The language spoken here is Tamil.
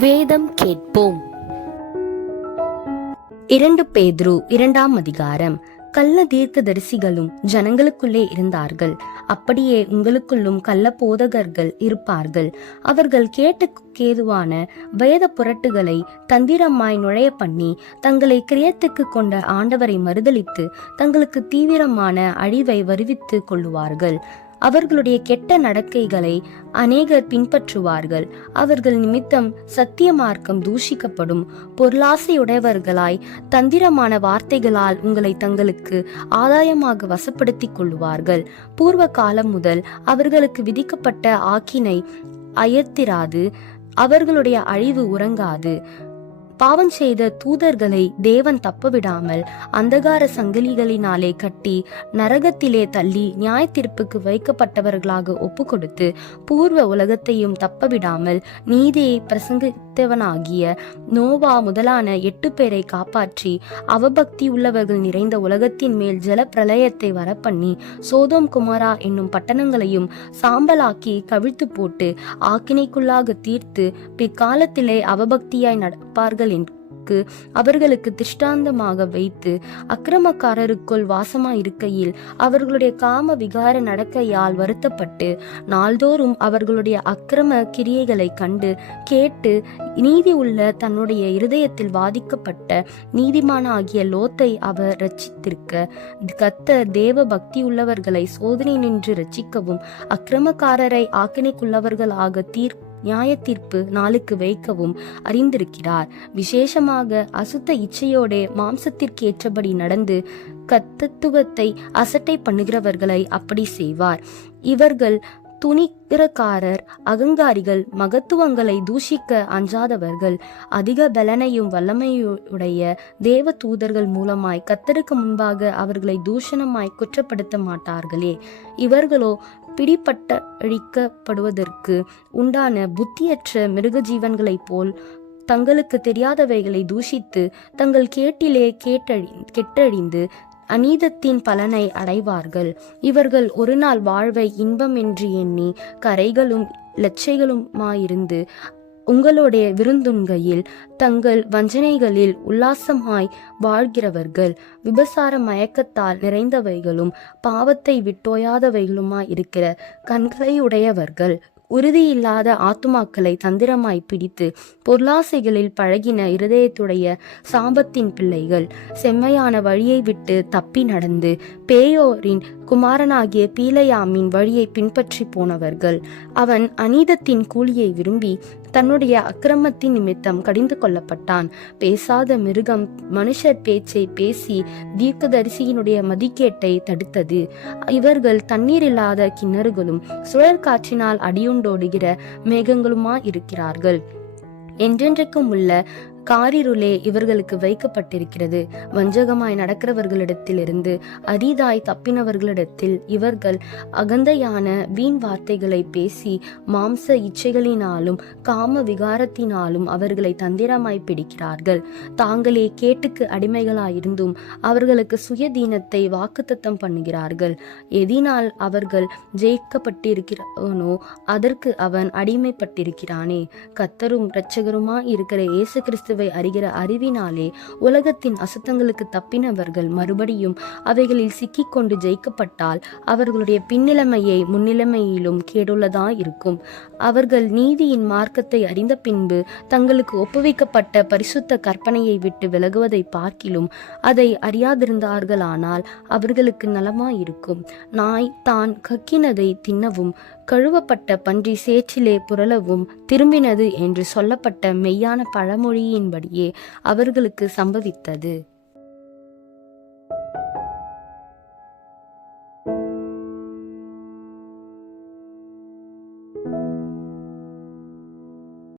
வேதம் கேட்போம். இரண்டு பேதுரு இரண்டாம் அதிகாரம். கள்ள தீர்க்க தரிசிகளும் ஜனங்களுக்குள்ளே இருந்தார்கள். அப்படியே உங்களுக்குள்ளும் கள்ள போதகர்கள் இருப்பார்கள். அவர்கள் கேட்டுக்கேதுவான வேத புரட்டுகளை தந்திரமாய் நுழைய பண்ணி தங்களை கிரியத்துக்கு கொண்ட ஆண்டவரை மறுதளித்து தங்களுக்கு தீவிரமான அழிவை வருவித்து கொள்ளுவார்கள். அவர்களுடைய கெட்ட நடக்கைகளை அநேகர் பின்பற்றுவார்கள். அவர்கள் நிமித்தம் சத்திய மார்க்கம் தூஷிக்கப்படும். பொருளாசையுடையவர்களாய் தந்திரமான வார்த்தைகளால் உங்களை தங்களுக்கு ஆதாயமாக வசப்படுத்திக் கொள்ளுவார்கள். பூர்வ காலம் முதல் அவர்களுக்கு விதிக்கப்பட்ட ஆக்கினை அயர்த்திராது. அவர்களுடைய அழிவு உறங்காது. பாவம் செய்த தூதர்களை தேவன் தப்பவிடாமல் அந்தகார சங்கிலிகளினாலே கட்டி நரகத்திலே தள்ளி நியாய தீர்ப்புக்கு வைக்கப்பட்டவர்களாக ஒப்பு கொடுத்து பூர்வ உலகத்தையும் தப்பவிடாமல் நீதியை பிரசங்க பிரசங்கித்தவனாகிய நோவா முதலான எட்டு பேரை காப்பாற்றி அவபக்தி உள்ளவர்கள் நிறைந்த உலகத்தின் மேல் ஜல பிரளயத்தை வரப்பண்ணி சோதோம் குமாரா என்னும் பட்டணங்களையும் சாம்பலாக்கி கவிழ்த்து போட்டு ஆக்கினைக்குள்ளாக தீர்த்து பிற்காலத்திலே அவபக்தியாய் நடப்பார்கள் என்று அவர்களுக்கு திஷ்டாந்தமாக வைத்து அக்கிரமக்காரருக்குள் வாசமாயிருக்கையில் அவர்களுடைய காம விகார நடக்கையால் வருத்தப்பட்டு நாள்தோறும் அவர்களுடைய அக்கிரம கிரியைகளை கண்டு கேட்டு நீதி உள்ள தன்னுடைய இருதயத்தில் வாதிக்கப்பட்ட நீதிமான ஆகிய லோத்தை அவர் ரட்சித்திருக்க கத்த தேவ பக்தி உள்ளவர்களை சோதனை நின்று ரட்சிக்கவும் அக்கிரமக்காரரை ஆக்கினைக்குள்ளவர்களாக தீர்க்க நியாயத்தீர்ப்பு நாளுக்கு வைக்கவும் அறிந்திருக்கிறார். விசேஷமாக அசுத்த இச்சையோடே மாம்சத்திற்கு ஏற்றபடி நடந்து கத்தத்துவத்தை அசட்டை பண்ணுகிறவர்களை அப்படி செய்வார். இவர்கள் துணிகரக்காரர் அகங்காரிகள் மகத்துவங்களை தூஷிக்க அஞ்சாதவர்கள் அதிக பலனையும் வல்லமையுடைய தேவ தூதர்கள் மூலமாய் கத்தருக்கு முன்பாக அவர்களை தூஷணமாய் குற்றப்படுத்த மாட்டார்களே. இவர்களோ பிடிப்பட்ட அழிக்கப்படுவதற்கு உண்டான புத்தியற்ற மிருக ஜீவன்களைப் போல் தங்களுக்கு தெரியாதவைகளை தூஷித்து தங்கள் கேட்டிலே கேட்டழி கெட்டழிந்து அநீதத்தின் பலனை அடைவார்கள். இவர்கள் ஒரு நாள் வாழ்வை இன்பம் என்று எண்ணி கரைகளும் லட்சைகளுமாயிருந்து உங்களுடைய விருந்துண்கையில் தங்கள் வஞ்சனைகளில் உல்லாசமாய் வாழ்கிறவர்கள் விபசார மயக்கத்தால் நிறைந்தவைகளும் பாவத்தை விட்டோயாதவைகளுமாய் இருக்கிற கண்களை உடையவர்கள் உறுதியில்லாத ஆத்துமாக்களை தந்திரமாய் பிடித்து பொருளாசைகளில் பழகின இருதயத்துடைய சாபத்தின் பிள்ளைகள் செம்மையான வழியை விட்டு தப்பி நடந்து பேயோரின் குமாரனாகிய பீலையாமின் வழியை பின்பற்றி போனவர்கள். அவன் அநீதத்தின் கூலியை விரும்பி தன்னுடைய அக்கிரமத்தின் நிமித்தம் கடிந்து கொள்ளப்பட்டான். பேசாத மிருகம் மனுஷர் பேச்சை பேசி தீர்க்கதரிசியினுடைய மதிக்கேட்டை தடுத்தது. இவர்கள் தண்ணீர் இல்லாத கிணறுகளும் சுழற்காற்றினால் அடியுண்டோடுகிற மேகங்களுமா இருக்கிறார்கள் என்றென்றைக்கும் உள்ள காரிருளே இவர்களுக்கு வைக்கப்பட்டிருக்கிறது. வஞ்சகமாய் நடக்கிறவர்களிடத்திலிருந்து அரிதாய் தப்பினவர்களிடத்தில் இவர்கள் அகந்தையான வீண் வார்த்தைகளை பேசி மாம்ச இச்சைகளினாலும் காம விகாரத்தினாலும் அவர்களை தந்திரமாய் பிடிக்கிறார்கள். தாங்களே கேட்டுக்கு அடிமைகளாயிருந்தும் அவர்களுக்கு சுயதீனத்தை வாக்குத்தத்தம் பண்ணுகிறார்கள். எதினால் அவர்கள் ஜெயிக்கப்பட்டிருக்கிறானோ அதற்கு அவன் அடிமைப்பட்டிருக்கிறானே. கத்தரும் இரட்சகருமா இருக்கிற இயேசு கிறிஸ்து கிறிஸ்துவை அறிகிற அறிவினாலே உலகத்தின் அசுத்தங்களுக்கு தப்பினவர்கள் மறுபடியும் அவைகளில் சிக்கிக்கொண்டு ஜெயிக்கப்பட்டால் அவர்களுடைய பின்னிலைமையை முன்னிலைமையிலும் கேடுள்ளதா இருக்கும். அவர்கள் நீதியின் மார்க்கத்தை அறிந்த பின்பு தங்களுக்கு ஒப்புவிக்கப்பட்ட பரிசுத்த கற்பனையை விட்டு விலகுவதை பார்க்கிலும் அதை அறியாதிருந்தார்களானால் அவர்களுக்கு நலமாயிருக்கும். நாய் தான் கக்கினதை தின்னவும் கழுவப்பட்ட பன்றி சேற்றிலே புரளவும் திரும்பினது என்று சொல்லப்பட்ட மெய்யான பழமொழியின்படியே அவர்களுக்கு சம்பவித்தது.